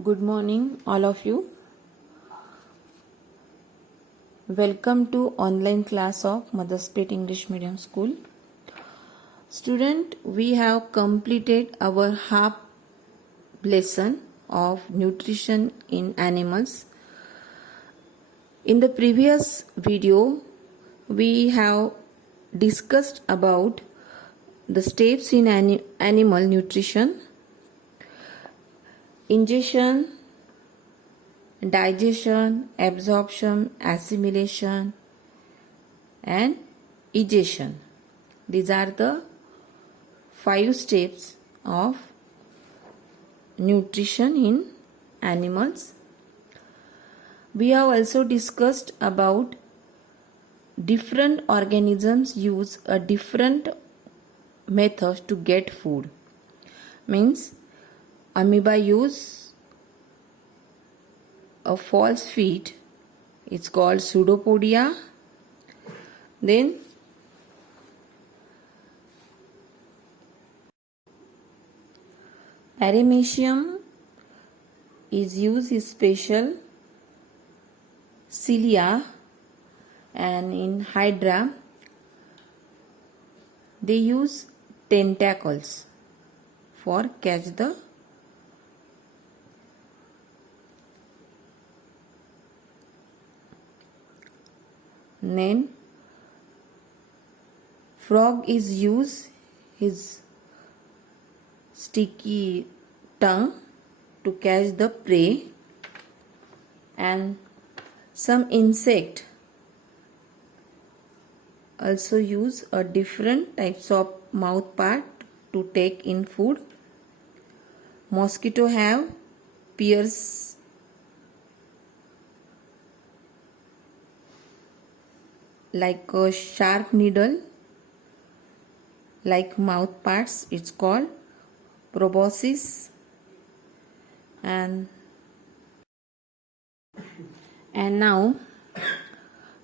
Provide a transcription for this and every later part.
Good morning, all of you. Welcome to online class of Mothersplit English Medium School. Student, we have completed our half lesson of nutrition in animals. In the previous video, we have discussed about the steps in animal nutrition: ingestion, digestion, absorption, assimilation, and egestion. These are the 5 steps of nutrition in animals. We have also discussed about different organisms use a different method to get food. Means amoeba use a false feet, it's called pseudopodia. Then paramecium is used in special cilia, and in hydra they use tentacles for catch the then frog is use his sticky tongue to catch the prey, and some insect also use a different types of mouth part to take in food. Mosquito have pierce like a sharp needle like mouth parts, it's called proboscis. And now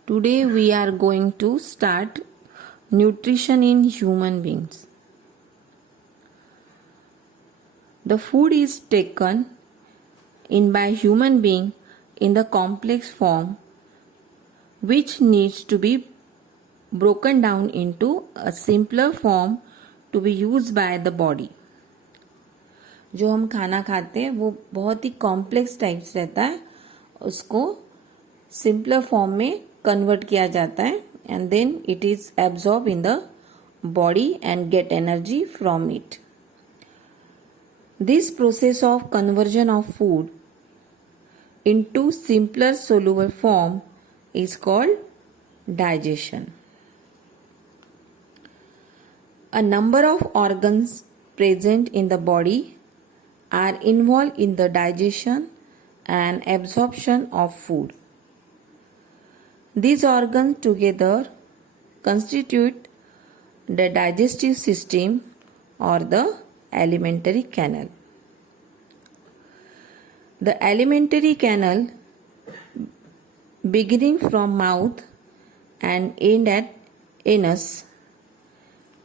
today we are going to start nutrition in human beings. The food is taken in by human being in the complex form, which needs to be broken down into a simpler form to be used by the body. जो हम खाना खाते हैं वो बहुत ही complex types रहता है, उसको सिंपलर फॉर्म में कन्वर्ट किया जाता है, and then it is absorb in the body and get energy from it. This process of conversion of food into simpler soluble form is called digestion. A number of organs present in the body are involved in the digestion and absorption of food. These organs together constitute the digestive system or the alimentary canal. The alimentary canal, beginning from mouth and end at anus,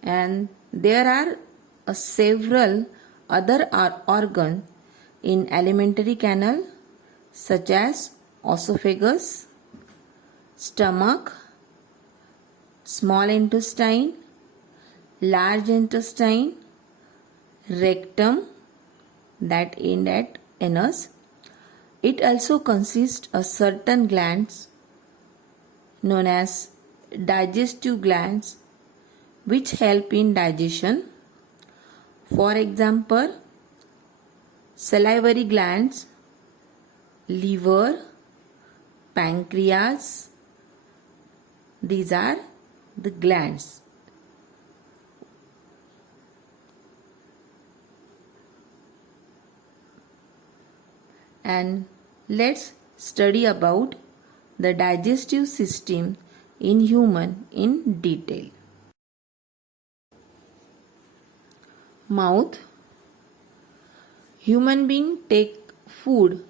and there are several other organs in alimentary canal such as esophagus, stomach, small intestine, large intestine, rectum that end at anus. It also consists of certain glands known as digestive glands which help in digestion. For example, salivary glands, liver, pancreas, these are the glands. And let's study about the digestive system in human in detail. Mouth. Human being take food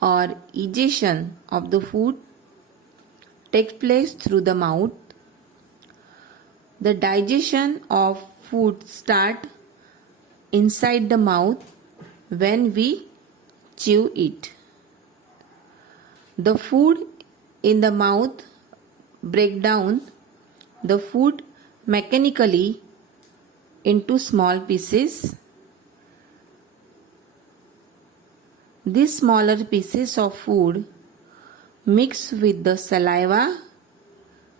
or egestion of the food takes place through the mouth. The digestion of food start inside the mouth when we chew it. The food in the mouth break down the food mechanically into small pieces. These smaller pieces of food mix with the saliva,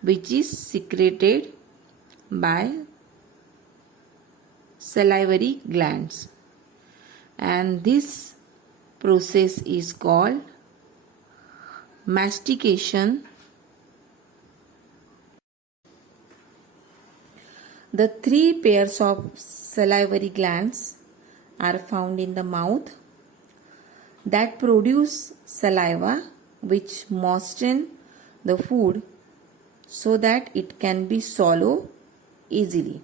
which is secreted by salivary glands, and this process is called mastication. The three pairs of salivary glands are found in the mouth that produce saliva, which moisten the food so that it can be swallowed easily.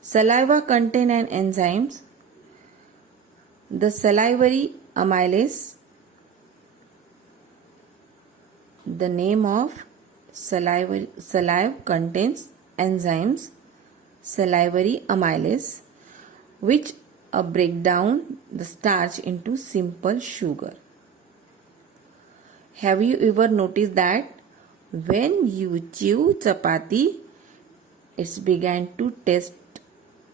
Saliva contain an enzymes, the salivary amylase. The name of saliva contains enzymes, salivary amylase, which break down the starch into simple sugar. Have you ever noticed that when you chew chapati, it's began to taste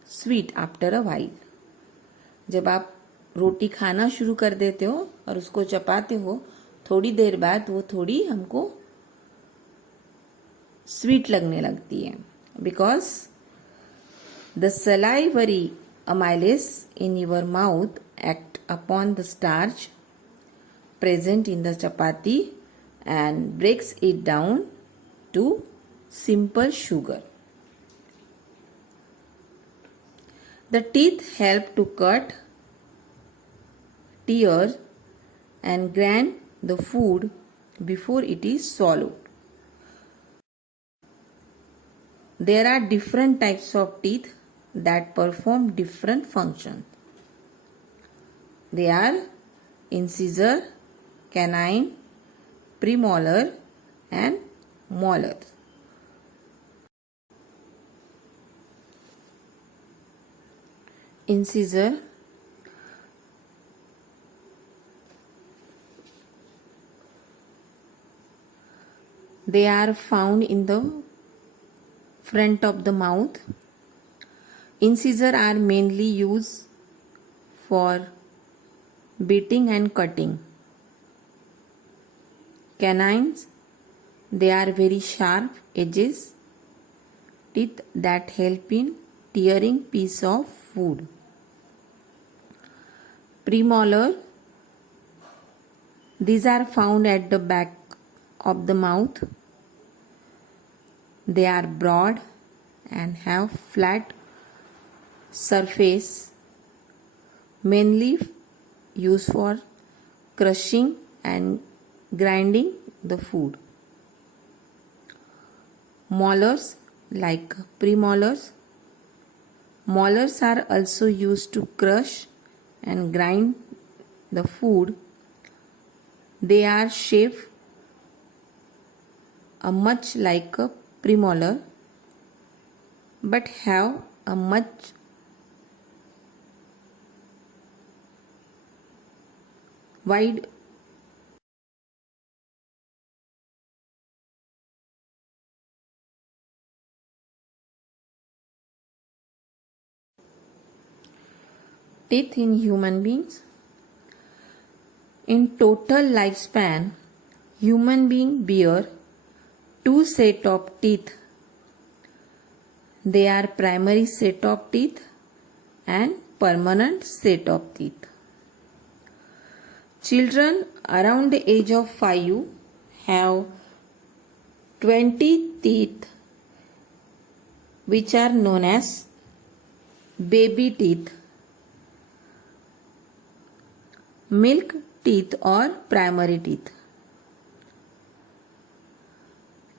sweet after a while? जब आप रोटी खाना शुरू कर देते हो और उसको चपाते हो, थोड़ी देर बाद वो थोड़ी हमको स्वीट लगने लगती है, because the salivary amylase in your mouth act upon the starch present in the chapati and breaks it down to simple sugar. The teeth help to cut, tear, and grind the food before it is swallowed. There are different types of teeth that perform different functions. They are incisor, canine, premolar, and molar. Incisor. They are found in the front of the mouth. Incisors are mainly used for beating and cutting. Canines, they are very sharp edges, teeth that help in tearing piece of food. Premolar, these are found at the back of the mouth. They are broad and have flat surface, mainly used for crushing and grinding the food. Molars, like premolars. Molars are also used to crush and grind the food. They are shaped much like a premolar, but have a much wide teeth in human beings. In total lifespan, human being bear two set of teeth. They are primary set of teeth and permanent set of teeth. Children around the age of 5 have 20 teeth, which are known as baby teeth, milk teeth or primary teeth.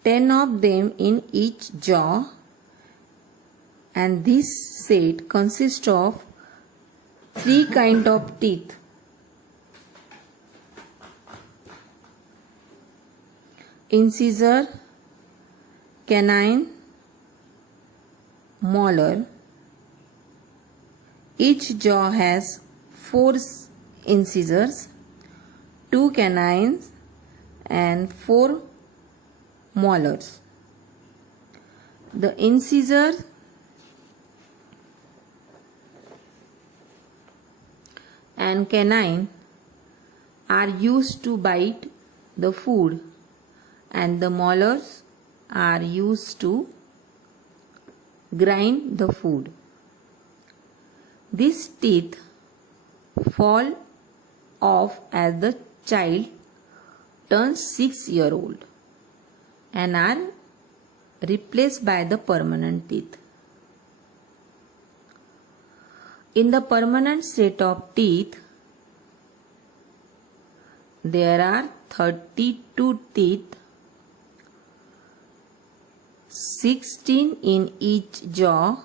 10 of them in each jaw, and this set consists of 3 kinds of teeth. Incisor, canine, molar. Each jaw has 4 incisors, 2 canines and 4 molars. The incisor and canine are used to bite the food, and the molars are used to grind the food. These teeth fall off as the child turns 6-year-old and are replaced by the permanent teeth. In the permanent set of teeth, there are 32 teeth, 16 in each jaw.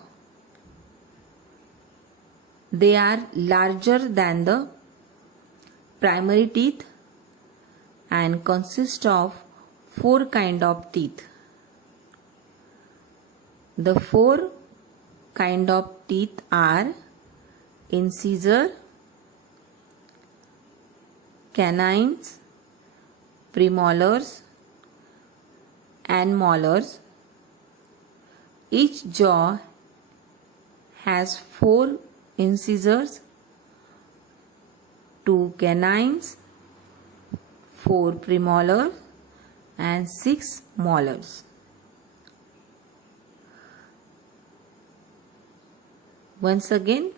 They are larger than the primary teeth and consist of 4 kinds of teeth. The 4 kinds of teeth are incisor, canines, premolars and molars. Each jaw has 4 incisors, 2 canines, 4 premolars and 6 molars. Once again,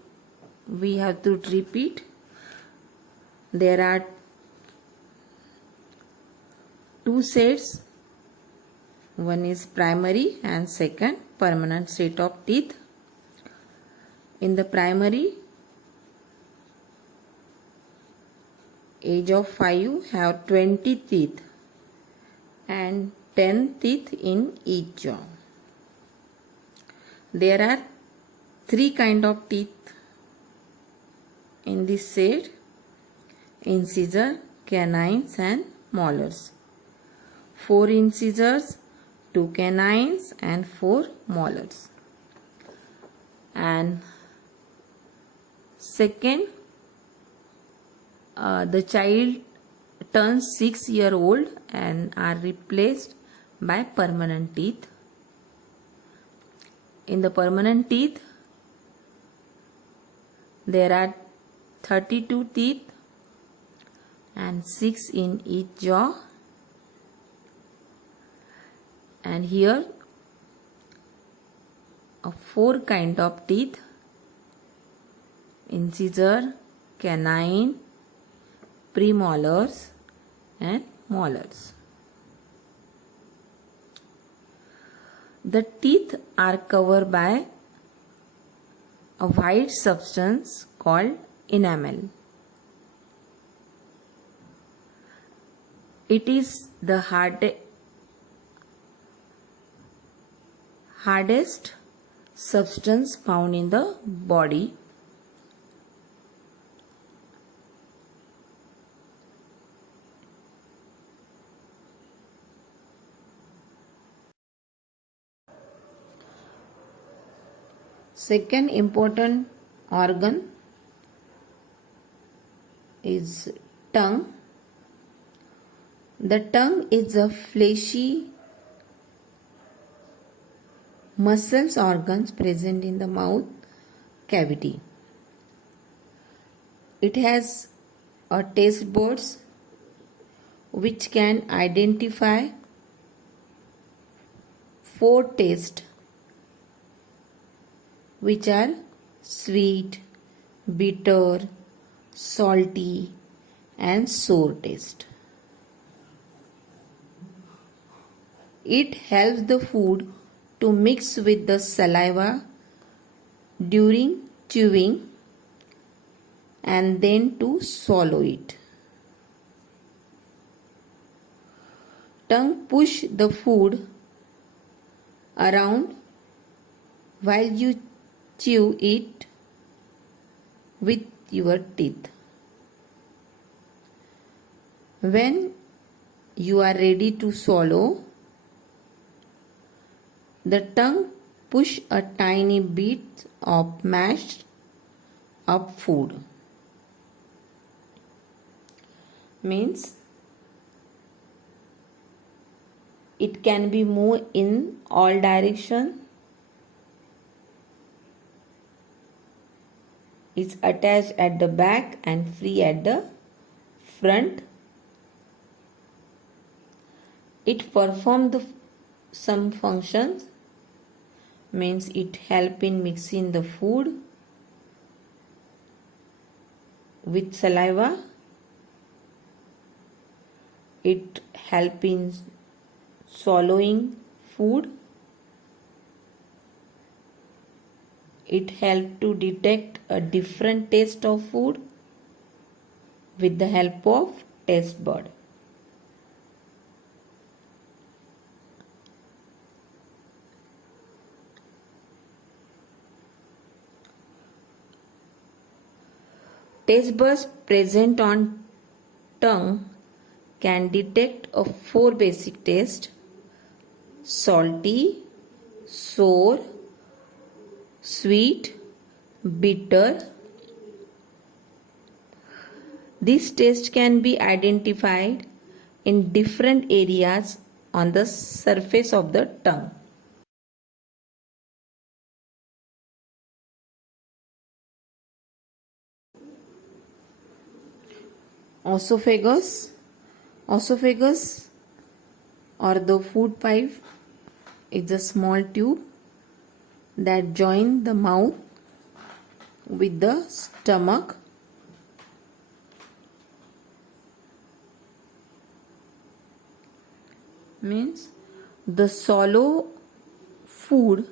we have to repeat. There are 2 sets. One is primary and second permanent set of teeth. In the primary, age of 5 have 20 teeth and 10 teeth in each jaw. There are 3 kinds of teeth in this set: incisor, canines and molars. 4 incisors, 2 canines and 4 molars. And second, the child turns 6-year-old and are replaced by permanent teeth. In the permanent teeth, there are 32 teeth and 6 in each jaw. And here 4 kinds of teeth: incisor, canine, premolars and molars. The teeth are covered by a white substance called enamel. It is the hardest substance found in the body. Second important organ is tongue. The tongue is a fleshy muscles organs present in the mouth cavity. It has a taste buds which can identify 4 tastes, which are sweet, bitter, salty and sour taste. It helps the food to mix with the saliva during chewing and then to swallow it. Tongue push the food around while you chew it with your teeth. When you are ready to swallow, the tongue pushes a tiny bit of mashed up food. means it can be moved in all direction. It's attached at the back and free at the front. It performs some functions, means it help in mixing the food with saliva. It help in swallowing food. It help to detect a different taste of food with the help of taste bud. Taste buds present on tongue can detect a 4 basic taste: salty, sour, sweet, bitter. These tastes can be identified in different areas on the surface of the tongue. Esophagus or the food pipe is a small tube that joins the mouth with the stomach. Means the swallow food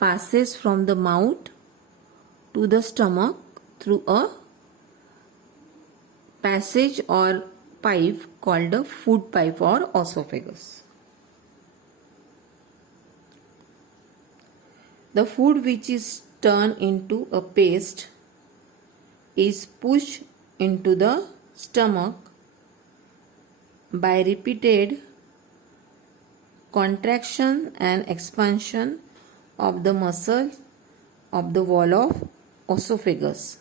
passes from the mouth to the stomach through a passage or pipe called a food pipe or esophagus. The food which is turned into a paste is pushed into the stomach by repeated contraction and expansion of the muscle of the wall of esophagus.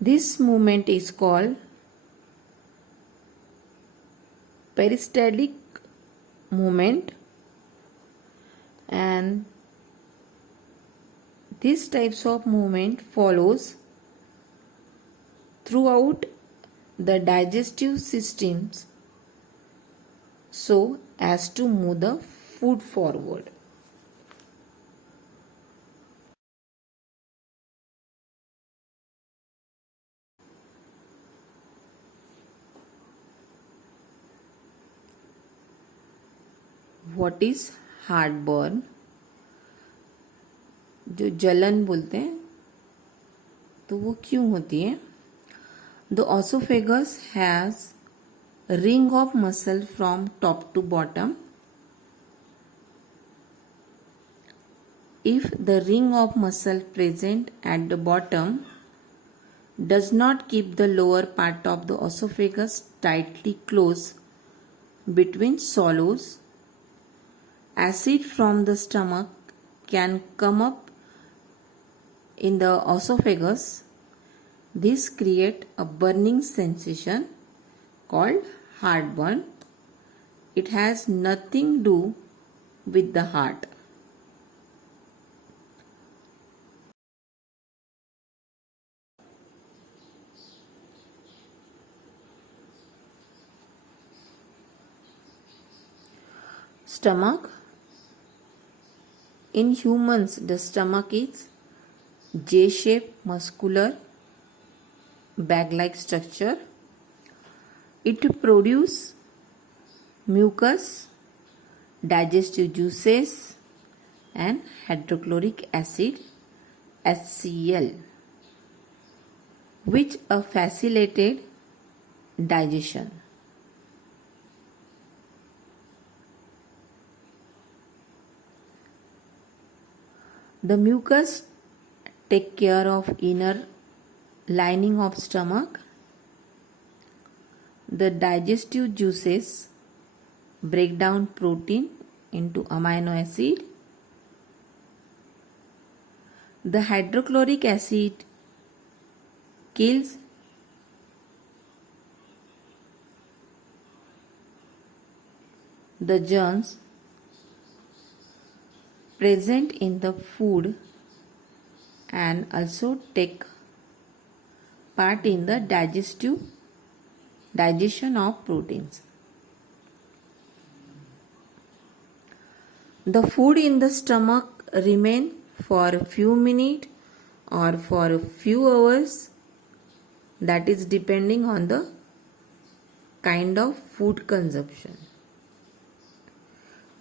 This movement is called peristaltic movement, and these types of movement follows throughout the digestive systems so as to move the food forward. What is heartburn? जो जलन बोलते हैं तो वो क्यों होती है? The esophagus has a ring of muscle from top to bottom. If the ring of muscle present at the bottom does not keep the lower part of the esophagus tightly closed between swallows, acid from the stomach can come up in the esophagus. This creates a burning sensation called heartburn. It has nothing to do with the heart. Stomach. In humans, the stomach is J-shaped muscular bag-like structure. It produces mucus, digestive juices and hydrochloric acid HCl, which facilitate digestion. The mucus take care of inner lining of stomach. The digestive juices break down protein into amino acid. The hydrochloric acid kills the germs present in the food and also take part in the digestion of proteins. The food in the stomach remain for a few minutes or for a few hours, that is depending on the kind of food consumption.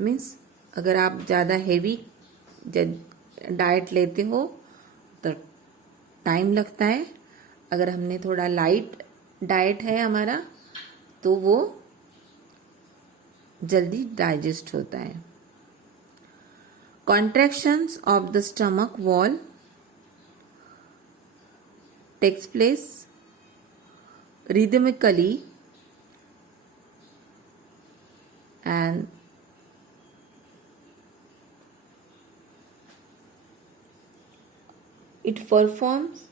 Means अगर आप ज़्यादा heavy diet लेते हो तो time लगता है, अगर हमने थोड़ा लाइट डाइट है हमारा तो वो जल्दी डाइजेस्ट होता है. Contractions of the stomach wall takes place rhythmically and it performs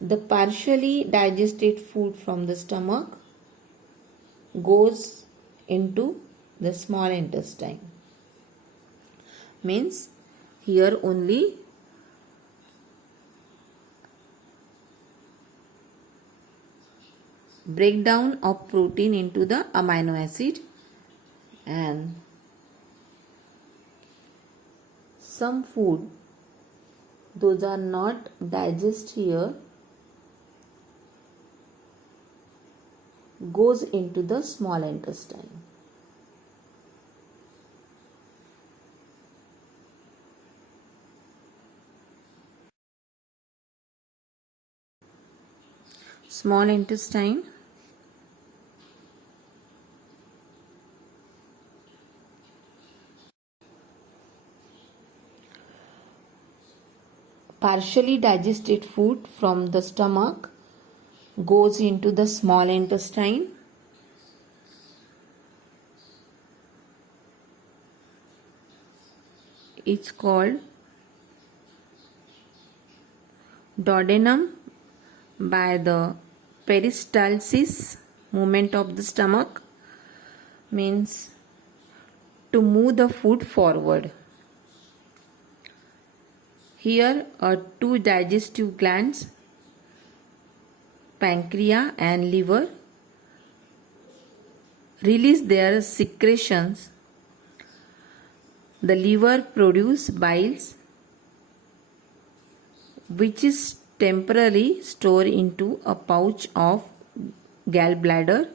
the partially digested food from the stomach goes into the small intestine. Means here only breakdown of protein into the amino acid and some food those are not digest here goes into the small intestine. Small intestine partially digested food from the stomach goes into the small intestine. It's called duodenum by the peristalsis movement of the stomach, means to move the food forward. Here are two digestive glands, pancreas and liver, release their secretions. The liver produces biles, which is temporarily stored into a pouch of gallbladder.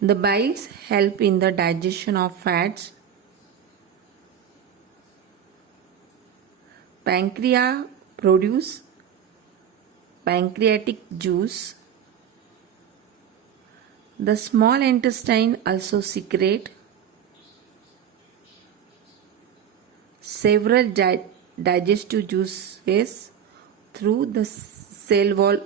The biles help in the digestion of fats. Pancreas produce pancreatic juice. The small intestine also secrete several digestive juices through the cell wall.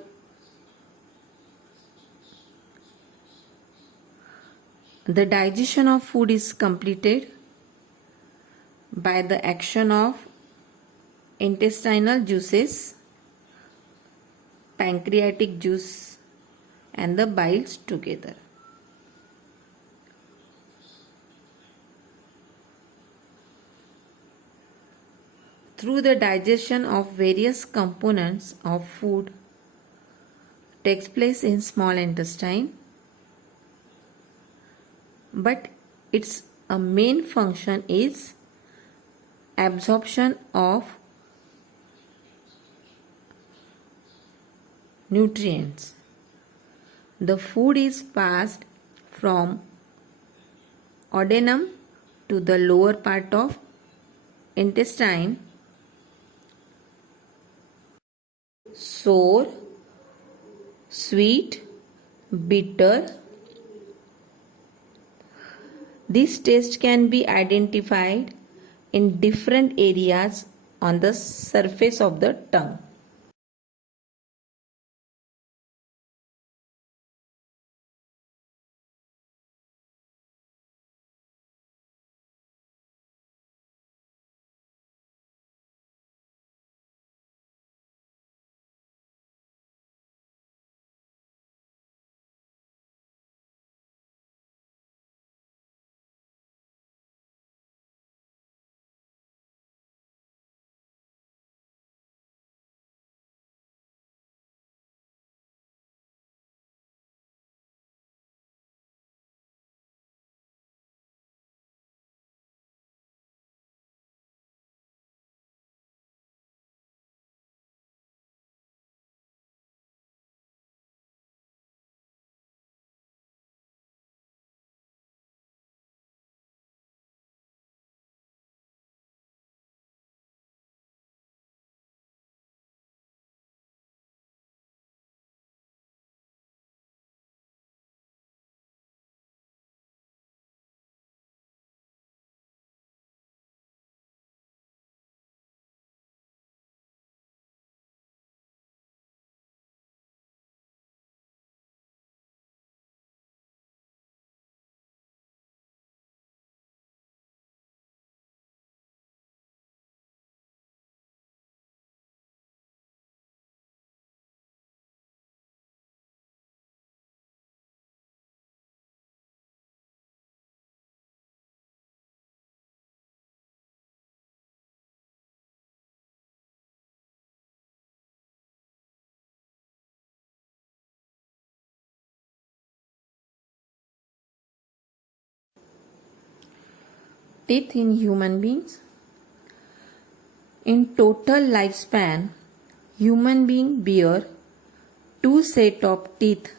The digestion of food is completed by the action of intestinal juices, pancreatic juice and the biles together. Through the digestion of various components of food takes place in small intestine, but its a main function is absorption of nutrients. The food is passed from duodenum to the lower part of intestine. Sour, sweet, bitter. This taste can be identified in different areas on the surface of the tongue. teeth in human beings? In total lifespan, human being bear two set of teeth.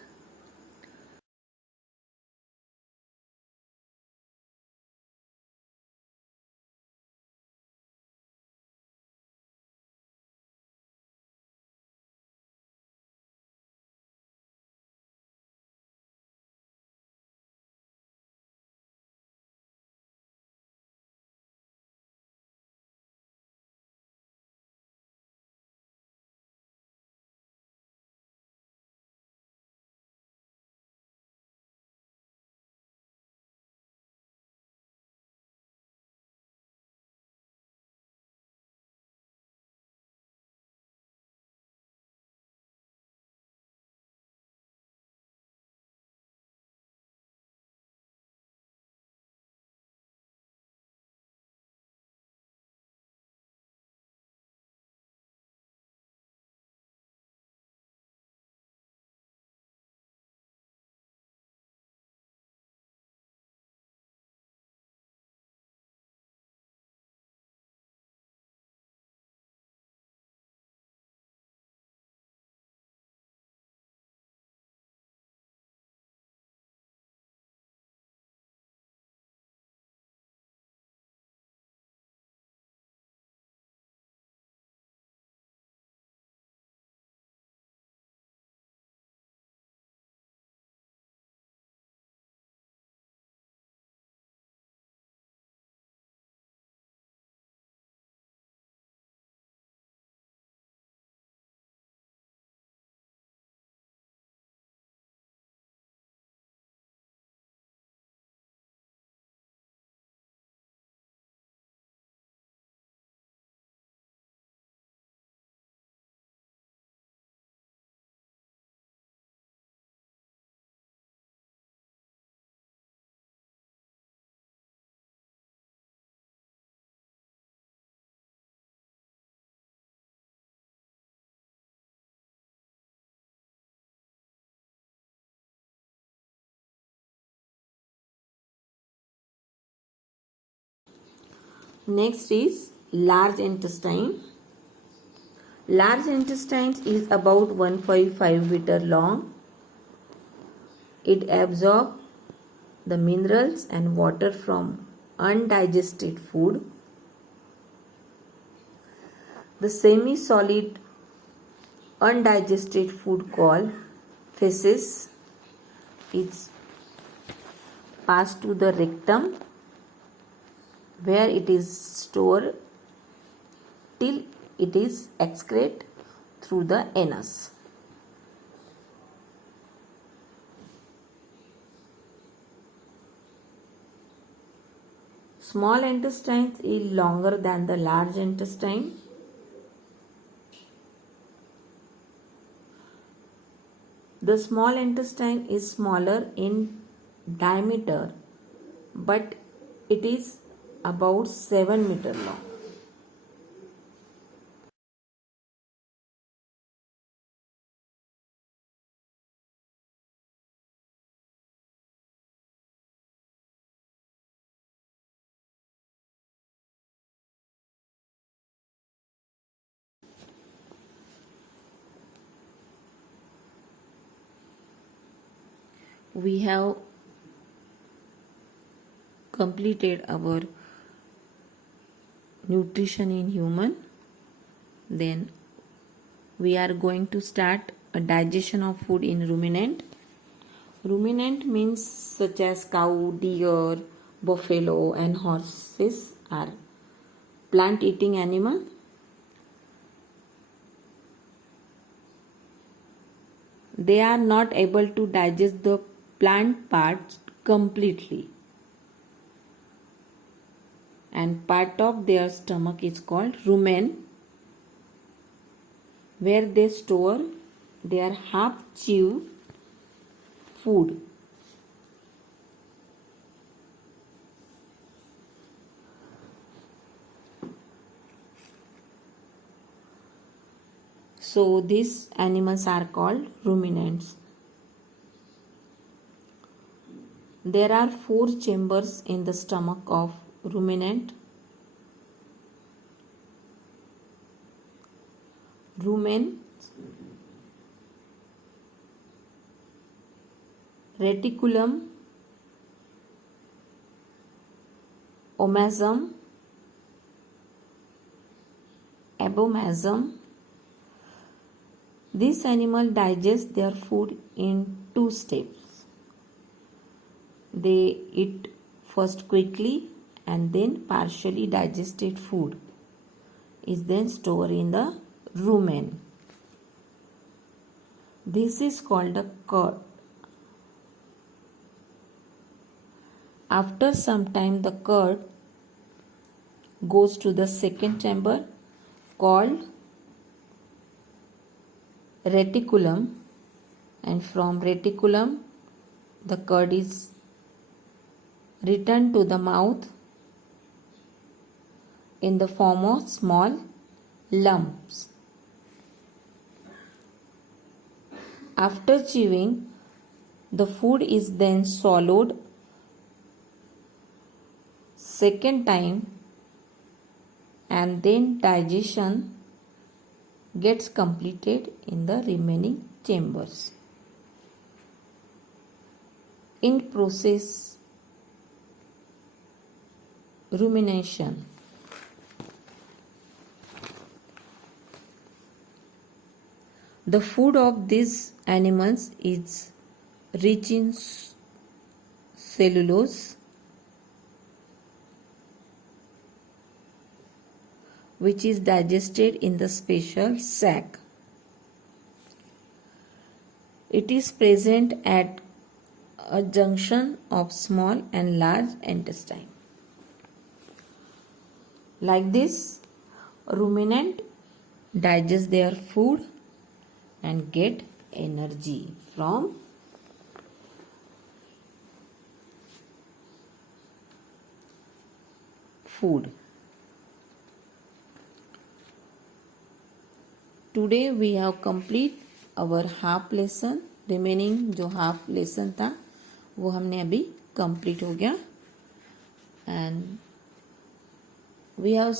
Next is large intestine. Large intestine is about 155 meter long. It absorbs the minerals and water from undigested food. The semi-solid undigested food called feces is passed to the rectum, where it is stored till it is excreted through the anus. Small intestine is longer than the large intestine. The small intestine is smaller in diameter, but it is about 7 meter long. We have completed our nutrition in human. Then we are going to start a digestion of food in ruminant. Ruminant means such as cow, deer, buffalo and horses are plant eating animal. They are not able to digest the plant parts completely, and part of their stomach is called rumen, where they store their half chewed food. So these animals are called ruminants. There are 4 chambers in the stomach of ruminant, rumen, reticulum, omasum, abomasum. This animal digests their food in two steps. They eat first quickly and then partially digested food is then stored in the rumen. This is called a curd. After some time the curd goes to the second chamber called reticulum, and from reticulum the curd is returned to the mouth in the form of small lumps. After chewing, the food is then swallowed second time, and then digestion gets completed in the remaining chambers. In process rumination. The food of these animals is rich in cellulose, which is digested in the special sac. It is present at a junction of small and large intestine. Like this, ruminant digest their food and get energy from food. Today we have complete our half lesson. Remaining जो half lesson था वो हमने अभी complete हो गया. And we have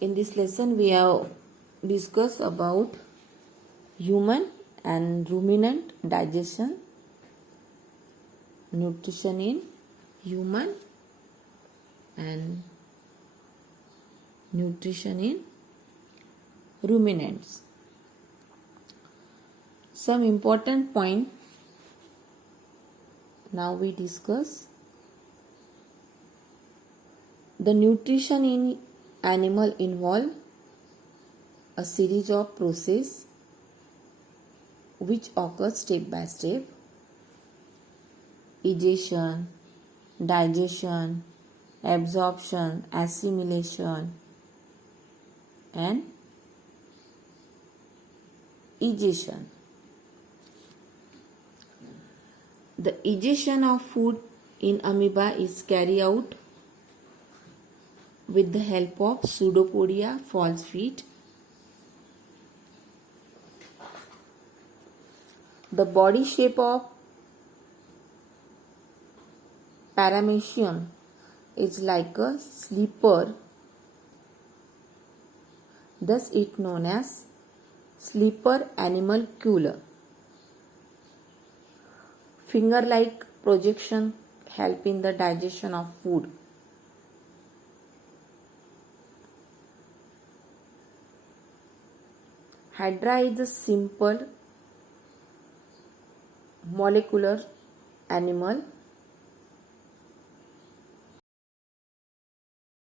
in this lesson we have discussed about human and ruminant digestion, nutrition in human and nutrition in ruminants. Some important point now we discuss. The nutrition in animal involve a series of process which occurs step by step: egestion, digestion, absorption, assimilation, and egestion. The egestion of food in amoeba is carried out with the help of pseudopodia, false feet. The body shape of paramecium is like a sleeper, thus it known as sleeper animalcule. Finger-like projection help in the digestion of food. Hydra is a simple molecular animal